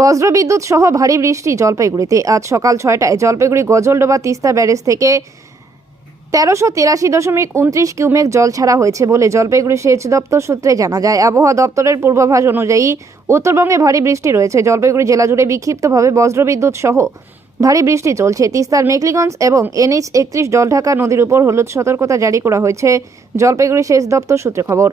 বজ্রবিদ্যুৎ সহ ভারী বৃষ্টি জলপাইগুড়িতে। আজ সকাল 6টায় জলপাইগুড়ি গজলডোবা তিস্তা ব্যারেজ থেকে 1383.29 কিউমেক জল ছাড়া হয়েছে বলে জলপাইগুড়ি সেচ দপ্তর সূত্রে জানা যায়। আবহাওয়া দপ্তরের পূর্বাভাস অনুযায়ী উত্তরবঙ্গে ভারী বৃষ্টি রয়েছে। জলপাইগুড়ি জেলা জুড়ে বিক্ষিপ্তভাবে বজ্রবিদ্যুৎ সহ ভারী বৃষ্টি চলছে। তিস্তার মেকলিগঞ্জ এবং NH 31 জলঢাকা নদীর উপর হলুদ সতর্কতা জারি করা হয়েছে জলপাইগুড়ি সেচ দপ্তর সূত্রে খবর।